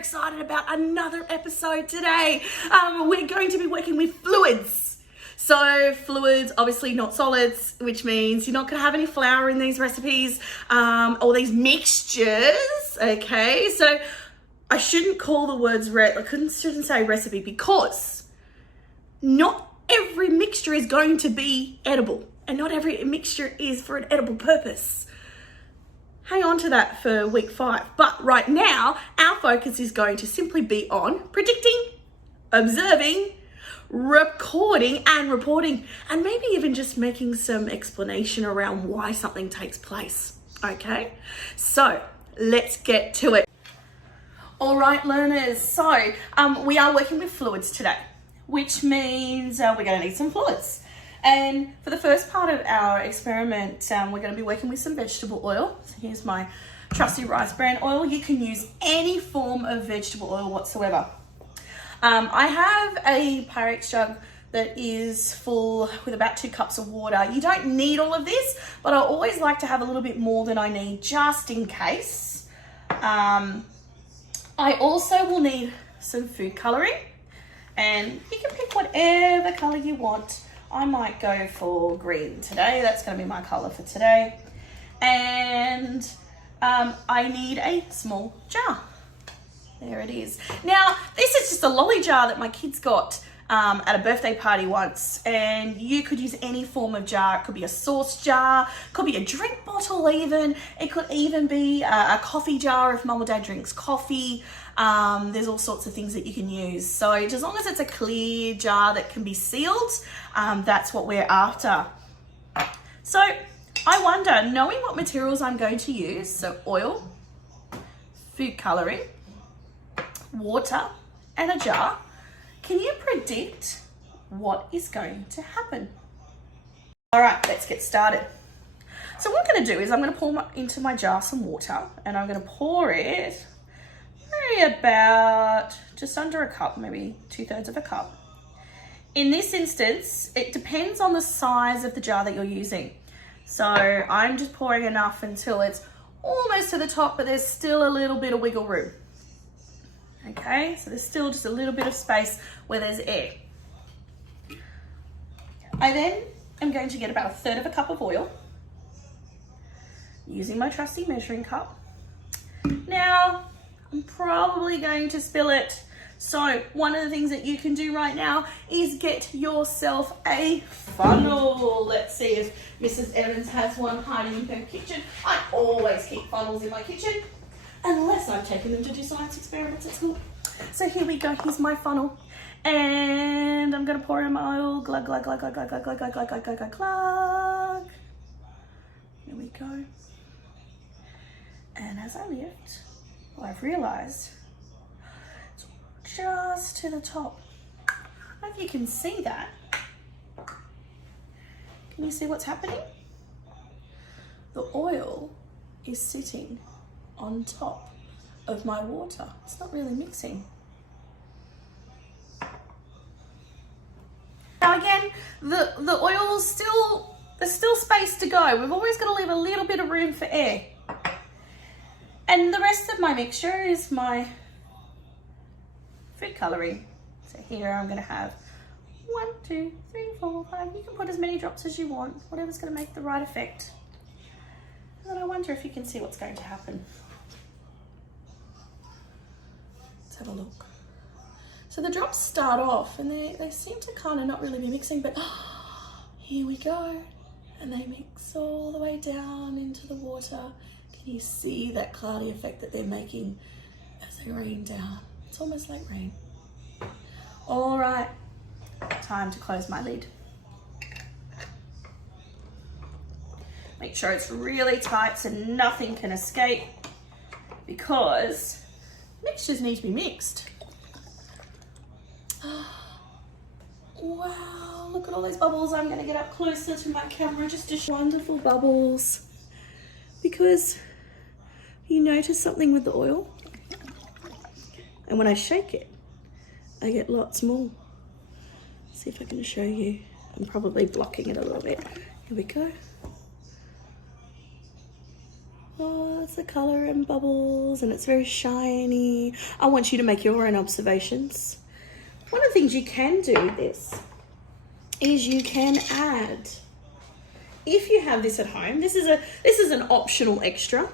excited about another episode today. We're going to be working with fluids. So fluids, obviously not solids, which means you're not going to have any flour in these recipes or these mixtures, okay? So I shouldn't call the words, shouldn't say recipe because not every mixture is going to be edible and not every mixture is for an edible purpose. Hang on to that for week 5. But right now, our focus is going to simply be on predicting, observing, recording and reporting, and maybe even just making some explanation around why something takes place. Okay, so let's get to it. All right, learners, so we are working with fluids today, which means we're going to need some fluids. And for the first part of our experiment, we're going to be working with some vegetable oil. So here's my trusty rice bran oil. You can use any form of vegetable oil whatsoever. I have a Pyrex jug that is full with about 2 cups of water. You don't need all of this, but I always like to have a little bit more than I need just in case. I also will need some food coloring, and you can pick whatever color you want. I might go for green today. That's going to be my color for today. And I need a small jar. There it is. Now, this is just a lolly jar that my kids got at a birthday party once, and you could use any form of jar. It could be a sauce jar, could be a drink bottle even. It could even be a coffee jar if mum or dad drinks coffee. There's all sorts of things that you can use. So as long as it's a clear jar that can be sealed, that's what we're after. So I wonder, knowing what materials I'm going to use, so oil, food coloring, water, and a jar, can you predict what is going to happen? All right, let's get started. So what I'm going to do is I'm going to pour into my jar some water, and I'm going to pour it maybe about just under a cup, maybe 2/3 of a cup. In this instance, it depends on the size of the jar that you're using. So I'm just pouring enough until it's almost to the top, but there's still a little bit of wiggle room. Okay, so there's still just a little bit of space where there's air. I then am going to get about 1/3 of a cup of oil using my trusty measuring cup. Now, I'm probably going to spill it. So one of the things that you can do right now is get yourself a funnel. Let's see if Mrs. Evans has one hiding in her kitchen. I always keep funnels in my kitchen, unless I've taken them to do science experiments at school. So here we go, here's my funnel. And I'm gonna pour in my oil, glug, glug, glug, glug, glug, glug, glug, glug, glug, glug, glug, glug, glug. Here we go. And as I lift, I've realized it's just to the top. I don't know if you can see that. Can you see what's happening? The oil is sitting on top of my water. It's not really mixing. Now again, the oil's still, there's still space to go. We've always got to leave a little bit of room for air. And the rest of my mixture is my food coloring. So here I'm going to have 1, 2, 3, 4, 5. You can put as many drops as you want, whatever's going to make the right effect. And I wonder if you can see what's going to happen. Let's have a look. So the drops start off and they seem to kind of not really be mixing, but here we go. And they mix all the way down into the water. Can you see that cloudy effect that they're making as they rain down? It's almost like rain. All right, time to close my lid. Make sure it's really tight so nothing can escape, because mixtures need to be mixed. Wow, look at all those bubbles. I'm gonna get up closer to my camera just to show wonderful bubbles, because you notice something with the oil, and when I shake it, I get lots more. See if I can show you. I'm probably blocking it a little bit. Here we go. Oh, it's the colour and bubbles and it's very shiny. I want you to make your own observations. One of the things you can do with this is you can add, if you have this at home, this is an optional extra,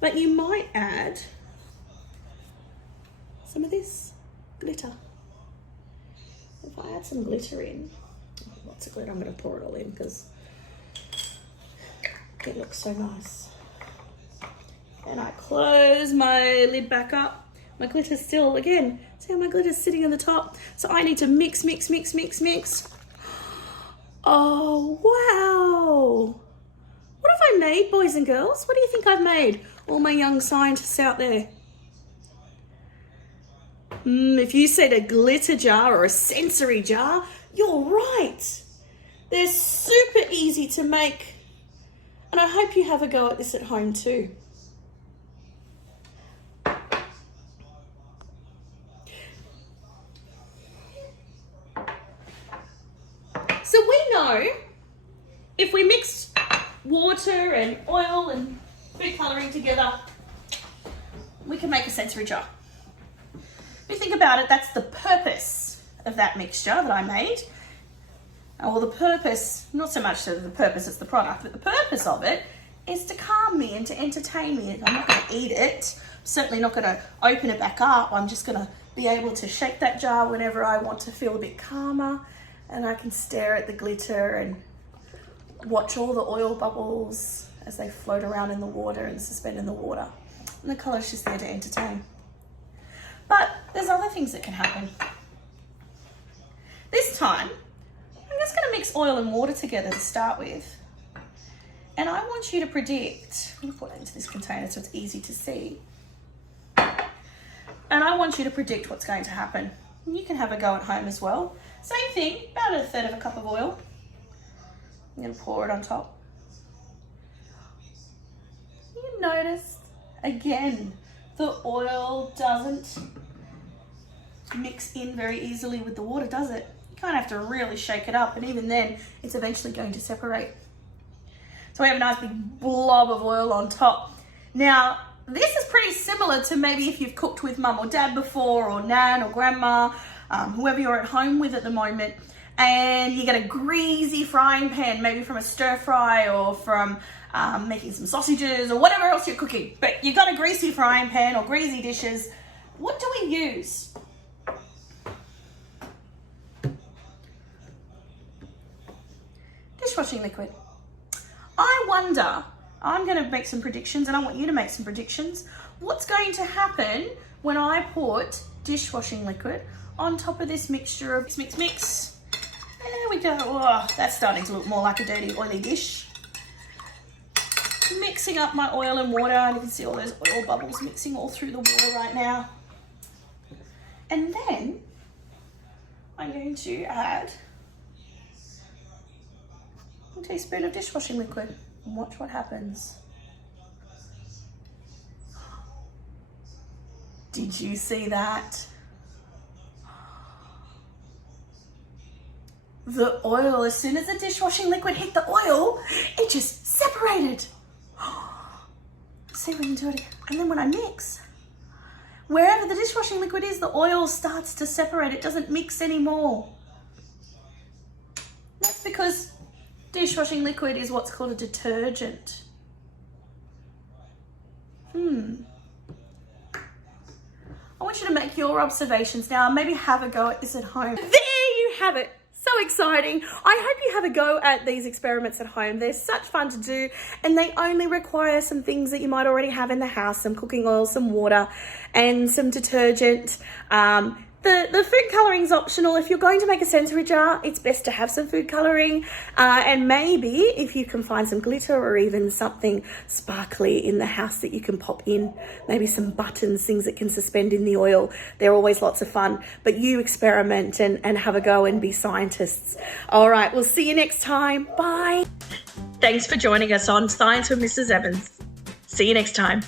but you might add some of this glitter. If I add some glitter in, lots of glitter, I'm going to pour it all in because it looks so nice. And I close my lid back up. My glitter's still, again, see how my glitter's sitting on the top? So I need to mix, mix, mix, mix, mix. Oh, wow. What have I made, boys and girls? What do you think I've made? All my young scientists out there. If you said a glitter jar or a sensory jar, you're right. They're super easy to make. And I hope you have a go at this at home too. So we know if we mix water and oil and food colouring together, we can make a sensory jar. If you think about it, that's the purpose of that mixture that I made. Well, the purpose, not so much the purpose it's the product, but the purpose of it is to calm me and to entertain me. I'm not going to eat it. I'm certainly not going to open it back up. I'm just going to be able to shake that jar whenever I want to feel a bit calmer. And I can stare at the glitter and watch all the oil bubbles as they float around in the water and suspend in the water. And the colour's just there to entertain. But there's other things that can happen. This time, I'm just going to mix oil and water together to start with. And I want you to predict, I'm going to put it into this container so it's easy to see. And I want you to predict what's going to happen. And you can have a go at home as well. Same thing, about 1/3 of a cup of oil. I'm going to pour it on top. You notice, again, the oil doesn't mix in very easily with the water, does it? You kind of have to really shake it up, and even then, it's eventually going to separate. So we have a nice big blob of oil on top. Now, this is pretty similar to maybe if you've cooked with mum or dad before, or nan or grandma, whoever you're at home with at the moment, and you get a greasy frying pan, maybe from a stir fry or from making some sausages or whatever else you're cooking. But you've got a greasy frying pan or greasy dishes. What do we use? Dishwashing liquid. I wonder, I'm going to make some predictions and I want you to make some predictions. What's going to happen when I put dishwashing liquid on top of this mixture of mix? There we go. Oh, that's starting to look more like a dirty, oily dish. Mixing up my oil and water, and you can see all those oil bubbles mixing all through the water right now. And then I'm going to add a teaspoon of dishwashing liquid and watch what happens. Did you see that? The oil, as soon as the dishwashing liquid hit the oil, it just separated. See if we can do it again. And then when I mix, wherever the dishwashing liquid is, the oil starts to separate. It doesn't mix anymore. That's because dishwashing liquid is what's called a detergent. I want you to make your observations now and maybe have a go at this at home. There you have it. So exciting. I hope you have a go at these experiments at home. They're such fun to do, and they only require some things that you might already have in the house, some cooking oil, some water, and some detergent. The food colouring is optional. If you're going to make a sensory jar, it's best to have some food colouring. And maybe if you can find some glitter or even something sparkly in the house that you can pop in, maybe some buttons, things that can suspend in the oil. They're always lots of fun. But you experiment and have a go and be scientists. All right, we'll see you next time. Bye. Thanks for joining us on Science with Mrs. Evans. See you next time.